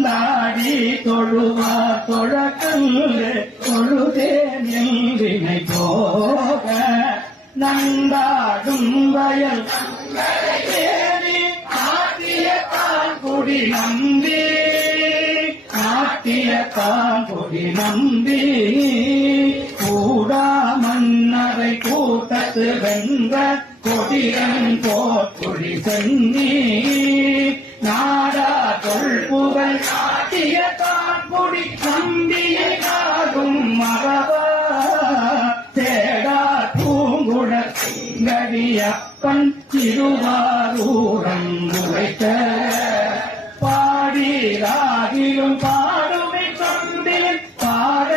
வந்தாடி தொழுவா தொழக்கல்லே தொழுதேன் என்றினை போக நந்தாடும் வயல் தேடி ஆட்டிய கால்குடி நம்பி ஆட்டிய கால்குடி நம்பி கூடா மன்னரை கூட்டத்து வென்ற கொடியன் போக்குடி சென்னி நாடா தொல்புகழ் காட்டிய காட்குடி நம்பியை காடும் மரபா தேடா பூங்குழ கடியப்பன் திருவாரூரம் உரைத்த பாடிராகிலும் பாடுமை கொண்டில் பாட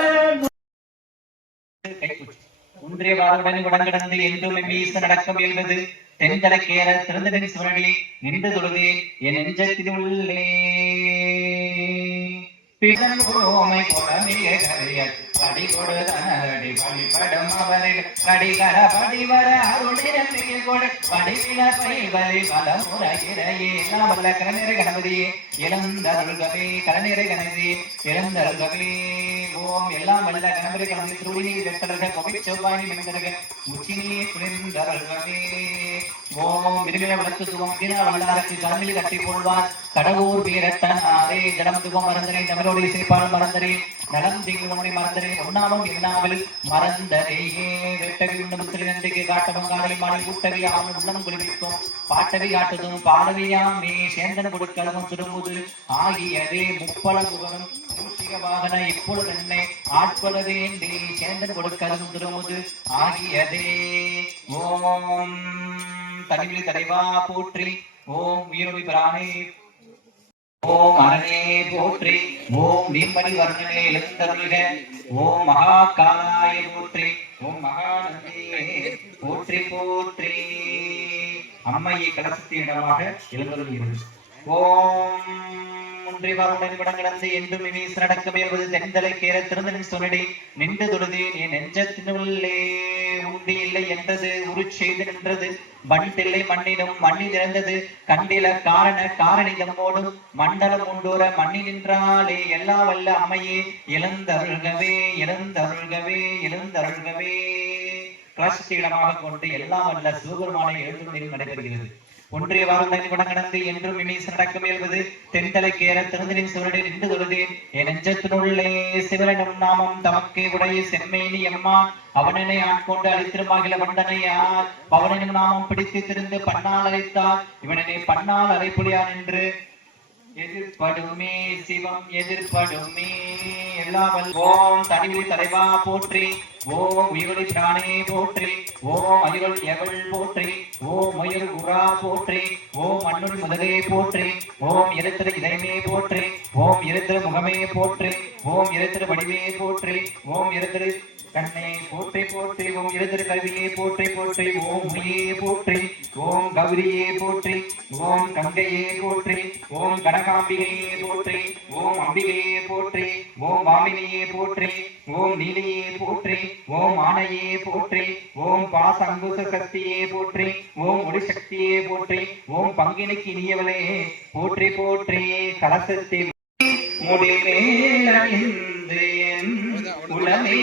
ஒன்றிய வாருடன் உடன்கிடந்து என்றும் வீச நடக்க முயல்வது தென்தலக்கேற திறந்தனின் சுவரடி நின்று தொழுதே என் நெஞ்சத்தில் உள்ளே பிறோமை புறமிய படி கொடுதனடி பழிபடும் அவரில் கடிகர படிவர அருளிய கொடு படிவில பைவரி பலமுறையிறையே வல்ல கலநிறை கணபதியே இளந்தருள்கவே கலநிறை கணபதியே இளந்தருள்கவே ஓம் எல்லாம் வல்ல கணபதி கணபதி திருடினி வெட்டர்கள் கொகை செவ்வாய் மெந்தர்கள் முச்சினியே குளிர்ந்தருள்கவே ஓம் விரும்பின விளக்குத்துவம் வல்லாருக்கு கலமில் கட்டி போடுவார் கடவுர் வீரட்டன் ஆரே ஜடமத்துவம் மறந்தனை தமிழோடு இசைப்பால் மறந்தரே நலம் திங்குமனை மறந்தரே உண்ணாமல் எண்ணாமல் மறந்தரையே வெட்டவி உண்ட முத்திரிநந்திக்கு காட்டவம் காடலை மாடி கூட்டவி ஆமல் உள்ளம் குளிர்விக்கும் பாட்டவி காட்டுதும் பாடவியாமே சேந்தன கொடுக்கலவும் திரும்புது ஆகியதே முப்பல புகழும் மூஷிக வாகன இப்பொழுது என்னை ஆட்பட வேண்டி சேந்தன கொடுக்கலவும் திரும்புது ஆகியதே ஓம் தனிவிலி தலைவா போற்றி ஓம் வீரவி பிராணே ஓம் அரணே போற்றி ஓம் நீர்மணி வர்ணனே எழுந்தருள்க ஓம் மகாகாலாய போற்றி ஓம் மகாநந்தியே போற்றி போற்றி அம்மையை கலசத்தின் இடமாக எழுந்தருள்கிறது ஓம் ஒன்றை வாருடன் விடங்கிடந்து என்றும் வீச நடக்க முயல்வது தென்தலை கேற திறந்தனின் சொன்னடி நின்று தொழுது நீ நெஞ்சத்தினுள்ளே உண்டி இல்லை என்றது உரு செய்து நின்றது வண்டில்லை மண்ணிலும் மண்ணி நிறைந்தது கண்டில காரண காரணிதமோடும் மண்டலம் உண்டோர மண்ணி நின்றாலே எல்லா வல்ல அம்மையே இழந்தருள்கவே இழந்தருள்கவே இழந்தருள்கவே கலசத்தை இடமாக கொண்டு எல்லா வல்ல சிவபெருமானை எழுந்து நடைபெறுகிறது ஒன்றிய வாருடன் குடங்கடந்து என்றும் இமீச நடக்க முயல்வது தென்தலை கேற திறந்தனின் சுவரடி நின்று தொழுதேன் என் நெஞ்சத்தினுள்ளே சிவரனும் நாமம் தமக்கே உடைய செம்மேனி அம்மா அவனனை ஆட்கொண்டு அழித்திருமாகில வண்டனையார் பவனின் நாமம் பிடித்து திருந்து பன்னால் அழைத்தார் இவனனை பன்னால் அரைப்புலியான் என்று எதிர்படுமே சிவம் எதிர்படுமே எல்லாம் ஓம் தனிவி தலைவா போற்றி ஓம் உயிரொலி பிராணே போற்றி ஓம் அயுள் எவள் போற்றி ஓம் மயுள் உரா போற்றி ஓம் மண்ணுள் முதலே போற்றி ஓம் இருத்திரு இதயமே போற்றி ஓம் இருத்திரு முகமே போற்றி ஓம் இருத்திரு வடிவே போற்றி ஓம் இருத்திரு கண்ணே போற்றி போற்றி ஓம் இருதிரு கல்வியே போற்றி போற்றி ஓம் முனியே போற்றி ஓம் கௌரியே போற்றி ஓம் கங்கையே போற்றி ஓம் கனகாம்பிகையே போற்றி ஓம் அம்பிகையே போற்றி ஓம் வாமினியே போற்றி ஓம் நீலியே போற்றி ஓம் ஆனையே போற்றி ஓம் பாச அங்குச சக்தியே போற்றி ஓம் ஒளி சக்தியே போற்றி ஓம் பங்கினிக்கு இனியவளே போற்றி போற்றி கலசத்தை முடிவேந்து உலமே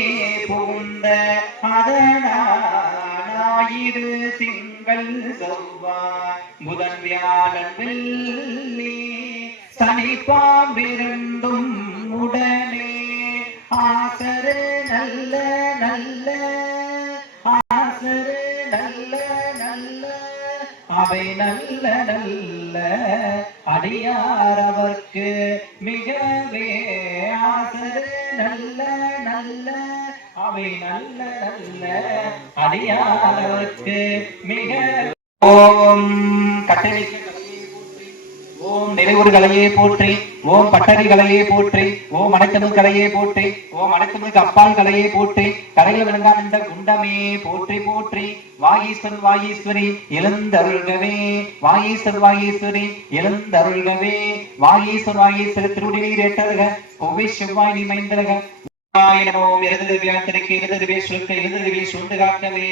பூந்த அதனாயிரு திங்கள் செவ்வாய் புதன் வியாழன் வெள்ளி சனி பாம்பிருந்தும் உடனே ஆசரு நல்ல நல்ல ஆசரு நல்ல நல்ல அவை நல்ல நல்ல அடியார் அவர்க்கு மிகவே ஆசரு நல்ல நல்ல அவை நல்ல நல்ல அடியார் அவர்க்கு மிக ஓம் கட்டளை ஓம் நிறைவுறு கலையே போற்றி ஓம் பட்டரி கலையே போற்றி ஓம் அனைத்தமிழ் கலையே போற்றி ஓம் அனைத்தமிழுக்கு அப்பால் கலையே போற்றி கலைகள் விளங்கான் என்ற குண்டமே போற்றி போற்றி வாகீஸ்வரன் வாகீஸ்வரி எழுந்தருள்கவே வாகீஸ்வரன் வாகீஸ்வரி எழுந்தருள்கவே வாகீஸ்வரன் வாகீஸ்வரி திருடிநீர் ஏற்றருக ஒவ்வை செவ்வாய் நீ மைந்தரக சுண்டு காக்கவே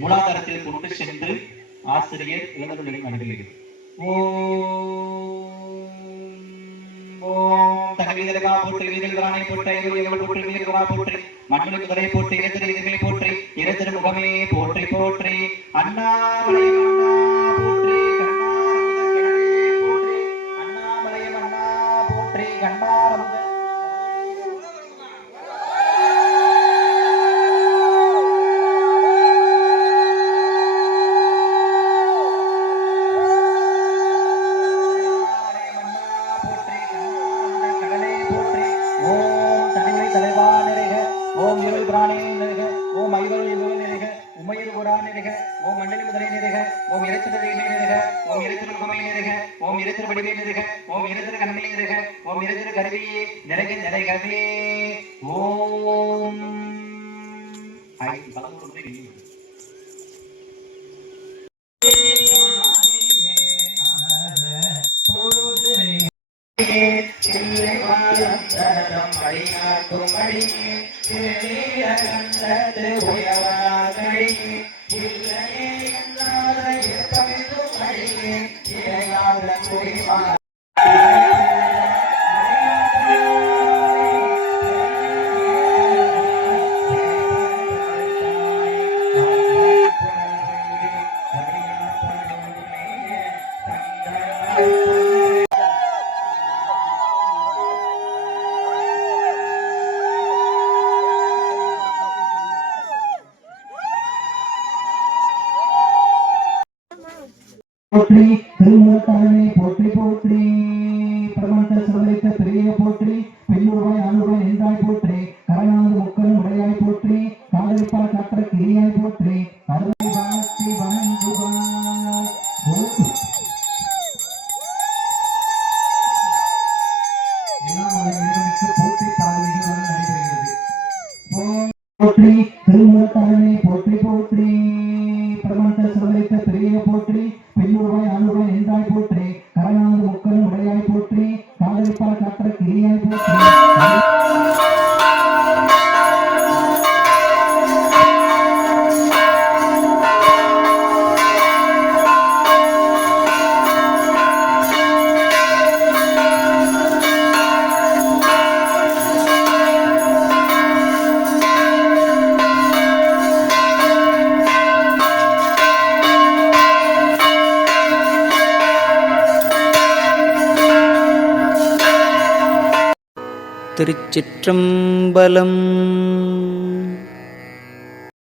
மூலாதாரத்தில் கொண்டு சென்று ஆசிரியர் இளந்தருளின் அணுகிறது. ஓம் வீரகா போற்றி வீரல் பிரானை போற்றி ஐயர்கள் போற்றி வீரகா போற்றி மண்ணுக்கு குதிரை போற்றி இரத்திரு எதிர்களை போற்றி இரத்திரு முகமே போற்றி போற்றி அண்ணாமலை போற்றி அண்ணாமலை அண்ணா போற்றி கண்ணாரமுத ஓம் இருள் பிராணே நிறுக ஓம் ஐவல் இருள் நிறுக உமையர் குரா நிறுக ஓம் மண்டலி முதலை நிறுக ஓம் இரத்திரு வேலை நிறுக ஓம் இரத்திரு முகமை நிறுக ஓம் இரத்திரு வடிவே நிறுக ஓம் இரத்திரு கண்ணை நிறுக ஓம் இரத்திரு கருவியே நிறக நிறகவே ஓம் ஐ பலமுறை போற்றி திருமூலத்தாரனை போற்றி போற்றி பிரமந்த சுடலைத்த பெரிய போற்றி பெண்ணுருவாய் ஆணுருவாய் என்றாய் போற்றி கரணானது முக்கனும் உடையாய் போற்றி காதலிப்பால் காற்ற கிரியாய் போற்றி அருளை வாழ்த்தி வணங்குவாய் போற்றி பாடல்கள் நடைபெறுகிறது போற்றி திருமூலத்தாரனை போற்றி போற்றி பிரமந்த சுடலைத்த பெரிய போற்றி பெண்ணுருவாய் ஆணுருவாய் என்றாய் போற்றி கரணானது முக்கனும் உடையாய் போற்றி காதலிப்பால் காற்ற கிரியாய் போற்றி திருச்சிற்றம்பலம்.